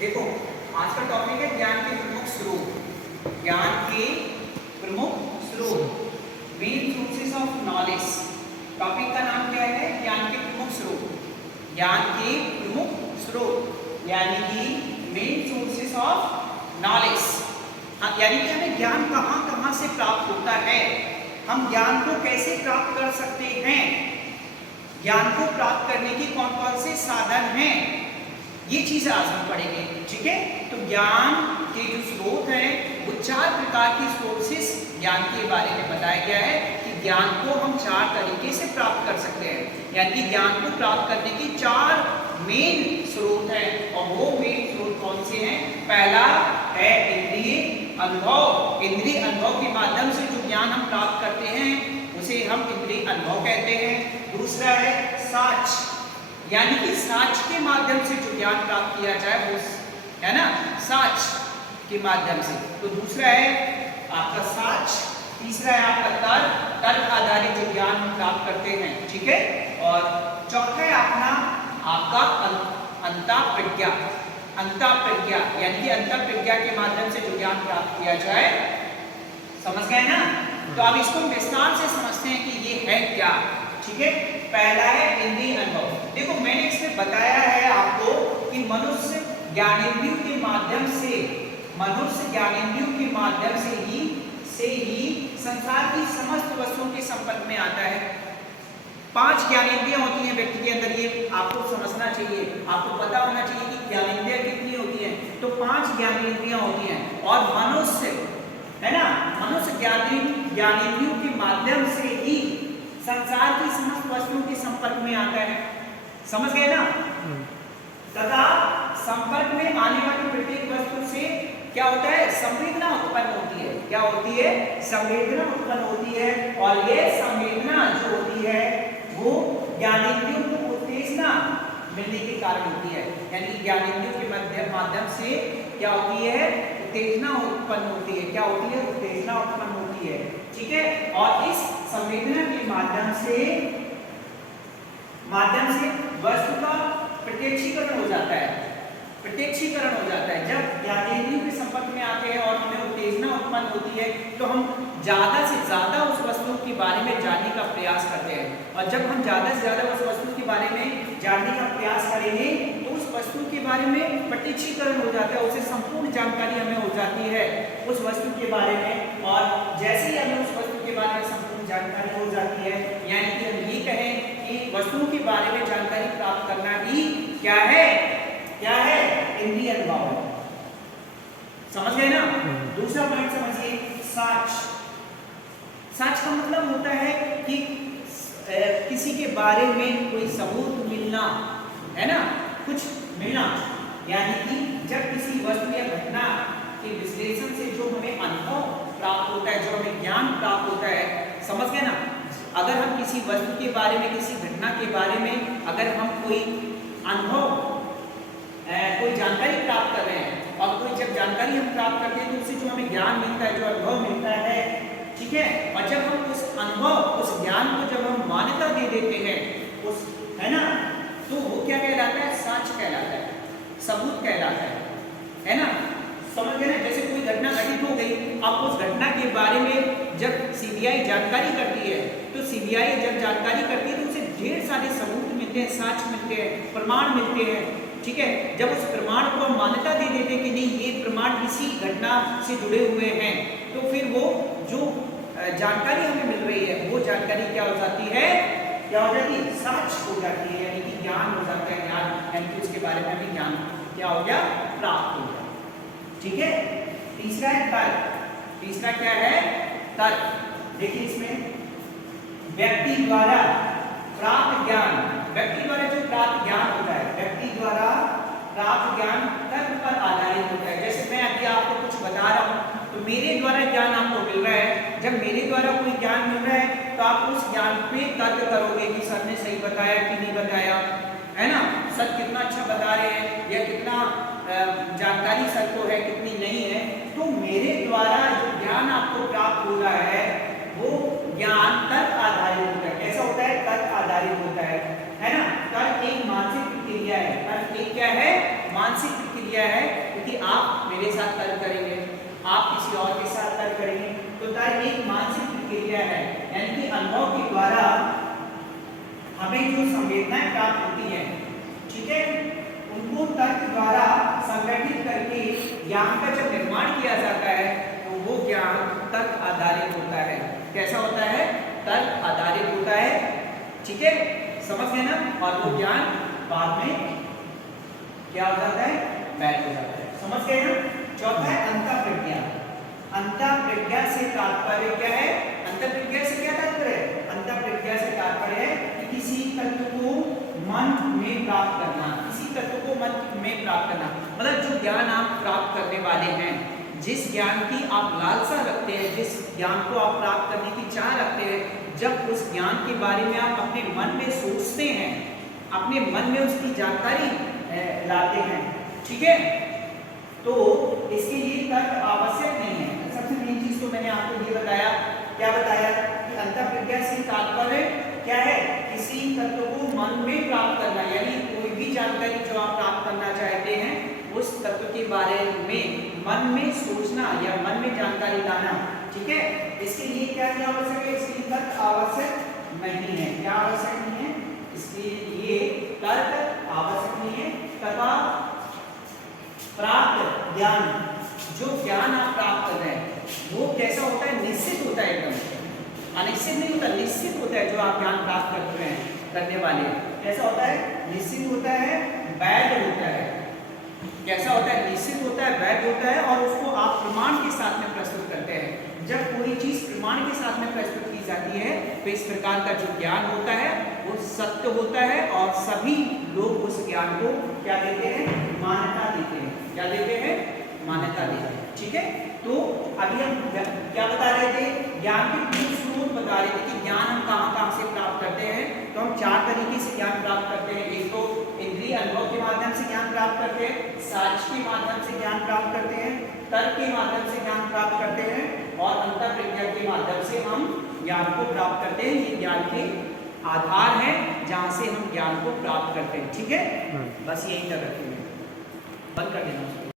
देखो आज का टॉपिक है ज्ञान के प्रमुख स्रोत। ज्ञान के प्रमुख स्रोत, main sources of knowledge. Topic का नाम क्या है? ज्ञान के प्रमुख स्रोत। ज्ञान के प्रमुख स्रोत यानी कि मेन सोर्सेस ऑफ नॉलेज। यानी कि हमें ज्ञान कहाँ कहाँ से प्राप्त होता है, हम ज्ञान को कैसे प्राप्त कर सकते हैं, ज्ञान को प्राप्त करने के कौन कौन से साधन हैं, ये चीजें आज हम पढ़ेंगे। ठीक है, तो ज्ञान के जो स्रोत हैं वो 4 प्रकार के सोर्सेस ज्ञान के बारे में बताया गया है कि ज्ञान को हम 4 तरीके से प्राप्त कर सकते हैं। यानी कि ज्ञान को प्राप्त करने के 4 मेन स्रोत हैं। और वो मेन स्रोत कौन से हैं? पहला है इंद्रिय अनुभव। इंद्रिय अनुभव के माध्यम से जो ज्ञान हम प्राप्त करते हैं उसे हम इंद्रिय अनुभव कहते हैं। दूसरा है साच, यानी कि साच के माध्यम से जो ज्ञान प्राप्त किया जाए वो है ना, साच के माध्यम से। तो दूसरा है आपका साच, तीसरा है आपका तर्क, तर्क आधारित जो ज्ञान हम प्राप्त करते हैं। ठीक है, और चौथा है अपना आपका अंतःप्रज्ञा। अंतःप्रज्ञा यानी कि अंतःप्रज्ञा के माध्यम से जो ज्ञान प्राप्त किया जाए। समझ गए ना? तो अब इसको विस्तार से समझते हैं कि ये है क्या। ठीक है, पहला है इंद्रिय अनुभव। देखो मैंने इसमें बताया है आपको कि मनुष्य ज्ञानेंद्रियों के माध्यम से, मनुष्य ज्ञानेंद्रियों के माध्यम से ही संसार की समस्त वस्तुओं के संपर्क में आता है। 5 ज्ञानेंद्रियां होती हैं व्यक्ति के अंदर, ये आपको समझना चाहिए, आपको पता होना चाहिए कि ज्ञानेंद्रियां कितनी होती हैं। तो 5 ज्ञानेंद्रियां होती हैं और मनुष्य है ना, मनुष्य ज्ञानेंद्रियों के माध्यम से ही संसार की समस्त वस्तुओं के संपर्क में आता है। समझ गए ना? तथा संपर्क में आने वाली प्रत्येक वस्तु से क्या होता है? संवेदना उत्पन्न होती है। क्या होती है? संवेदना उत्पन्न होती है। और ये संवेदना जो होती है वो ज्ञानेंद्रियों को उत्तेजना मिलने के कारण होती है। यानी ज्ञानेंद्रियों के माध्यम से क्या होती है? उत्तेजना उत्पन्न होती है। क्या होती है? उत्तेजना उत्पन्न होती है। ठीक है, और इस संवेदना के माध्यम से वस्तु का प्रत्यक्षीकरण हो जाता है। प्रत्यक्षीकरण हो जाता है जब ज्ञानेंद्रियों के संपर्क में आते हैं और हमें उत्तेजना उत्पन्न होती है तो हम ज्यादा से ज्यादा उस वस्तु के बारे में जानने का प्रयास करते हैं। और जब हम ज्यादा से ज्यादा उस वस्तु के बारे में जानने का प्रयास करेंगे तो उस वस्तु के बारे में प्रत्यक्षीकरण हो जाता है, उसे संपूर्ण जानकारी हमें हो जाती है उस वस्तु के बारे में। और जैसे ही हमें उस वस्तु के बारे में संपूर्ण जानकारी हो जाती है, यानी कि हम ये कहें कि वस्तुओं के बारे में जानकारी प्राप्त करना ही क्या है? क्या है? इंद्रिय अनुभव है। समझ गए ना? दूसरा पॉइंट समझिए, साच। साच का मतलब होता है कि किसी के बारे में कोई सबूत मिलना, है ना, कुछ मिलना। यानी कि जब किसी वस्तु या घटना के विश्लेषण से जो हमें अनुभव प्राप्त होता है, जो हमें ज्ञान प्राप्त होता है। समझ गए ना? अगर हम किसी वस्तु के बारे में, किसी घटना के बारे में अगर हम कोई अनुभव, कोई जानकारी प्राप्त कर रहे हैं और कोई जब जानकारी हम प्राप्त करते हैं तो उससे जो हमें ज्ञान मिलता है, जो अनुभव मिलता है, ठीक है, और जब हम उस अनुभव, उस ज्ञान को जब हम मान्यता दे देते हैं उस, है ना, तो वो क्या कहलाता है? साच कहलाता है, सबूत कहलाता है ना? समझ गए ना? जैसे कोई घटना घटित हो गई, अब उस घटना के बारे में जब सीबीआई जानकारी करती है तो सीबीआई जब जानकारी करती है तो उसे ढेर सारे सबूत मिलते हैं, साक्ष्य मिलते हैं, प्रमाण मिलते हैं। ठीक है, जब उस प्रमाण को हम मान्यता दे देते हैं कि नहीं ये प्रमाण इसी घटना से जुड़े हुए हैं, तो फिर वो जो जानकारी हमें मिल रही है वो जानकारी क्या हो जाती है? क्या हो जाती है? साक्ष्य हो जाती है, यानी कि ज्ञान हो जाता है। ज्ञान यानी कि उसके बारे में हमें ज्ञान क्या हो गया? प्राप्त हो गया। ठीक है, तीसरा है तर्क। तीसरा क्या है? तर्क। देखिए इसमें व्यक्ति द्वारा प्राप्त ज्ञान, व्यक्ति द्वारा जो प्राप्त ज्ञान होता है, व्यक्ति द्वारा प्राप्त ज्ञान तर्क पर आधारित होता है। जैसे मैं अभी आपको कुछ बता रहा हूँ तो मेरे द्वारा ज्ञान आपको मिल रहा है। जब मेरे द्वारा कोई ज्ञान मिल रहा है तो आप उस ज्ञान पे तर्क करोगे कि सर ने सही बताया कि नहीं बताया, है ना, सर कितना अच्छा बता रहे हैं या कितना जानकारी सर को है, कितनी नहीं है। तो मेरे द्वारा जो ज्ञान आपको प्राप्त हो रहा है वो ज्ञान तर्क आधारित होता है। कैसा होता है? तर्क आधारित होता है ना? तर्क एक मानसिक प्रक्रिया है। तर्क एक क्या है? मानसिक प्रक्रिया प्रक्रिया है, क्योंकि आप मेरे साथ तर्क करेंगे, आप किसी और के साथ तर्क करेंगे, तो तर्क एक मानसिक प्रक्रिया है, यानी कि अनुभव के द्वारा हमें जो संवेदनाएं प्राप्त होती हैं, ठीक है, उनको तर्क द्वारा संगठित करके ज्ञान का जब निर्माण किया जाता है तो वो ज्ञान तर्क आधारित होता है। कैसा होता है? तर्क आधारित होता है, ठीक है, समझ गए ना। और वो ज्ञान बाद में क्या हो जाता है? वैध हो जाता है, समझ गए ना। चौथा है अंतःप्रज्ञा। अंतःप्रज्ञा से तात्पर्य क्या है? अंतःप्रज्ञा से क्या तात्पर्य है? अंतःप्रज्ञा से तात्पर्य है कि किसी तत्व को मन में प्राप्त करना, किसी तत्व को मन में प्राप्त करना, मतलब जो ज्ञान आप प्राप्त करने वाले हैं, जिस ज्ञान की आप लालसा रखते हैं, जिस ज्ञान को आप प्राप्त करने की चाह रखते हैं, जब उस ज्ञान के बारे में आप अपने मन में सोचते हैं, अपने मन में उसकी जानकारी लाते हैं, ठीक है, तो इसके लिए तर्क आवश्यक नहीं है। सबसे मेन चीज तो मैंने आपको ये बताया, क्या बताया कि अंतःप्रज्ञा से तात्पर्य क्या है? किसी तत्व को मन में प्राप्त करना, यानी कोई भी जानकारी जो आप प्राप्त करना चाहते हैं उस तत्व के बारे में मन में सोचना या मन में जानकारी लाना, ठीक है। इसके लिए क्या क्या आवश्यक है? इसके लिए तर्क आवश्यक नहीं है। क्या आवश्यक नहीं है? इसके लिए तर्क आवश्यक नहीं है, तथा प्राप्त ज्ञान, जो ज्ञान आप प्राप्त कर रहे हैं वो कैसा होता है? निश्चित होता है, एकदम अनिश्चित नहीं होता, निश्चित होता है। जो आप ज्ञान प्राप्त कर रहे हैं, करने वाले, कैसा होता है? निश्चित होता है, वैध होता है। कैसा होता है? निश्चित होता है, वैध होता है, और उसको आप प्रमाण के साथ में प्रस्तुत करते हैं। जब कोई चीज प्रमाण के साथ में प्रस्तुत की जाती है तो इस प्रकार का जो ज्ञान होता है वो सत्य होता है, और सभी लोग उस ज्ञान को क्या देते हैं? मान्यता देते हैं। क्या देते हैं? मान्यता देते हैं, ठीक है। तो अभी हम क्या बता रहे थे? ज्ञान के मूल स्रोत बता रहे थे कि ज्ञान हम कहाँ कहाँ से प्राप्त करते हैं। तो हम 4 तरीके से ज्ञान प्राप्त करते हैं। एक तो इंद्रिय अनुभव के माध्यम से ज्ञान प्राप्त करते हैं, साक्ष्य के माध्यम से ज्ञान प्राप्त करते हैं, तर्क के माध्यम से ज्ञान प्राप्त करते हैं, और अंतःप्रज्ञा के माध्यम से हम ज्ञान को प्राप्त करते हैं। ये ज्ञान के आधार है जहाँ से हम ज्ञान को प्राप्त करते हैं, ठीक है। बस यही तक रखेंगे, बंद कर देना।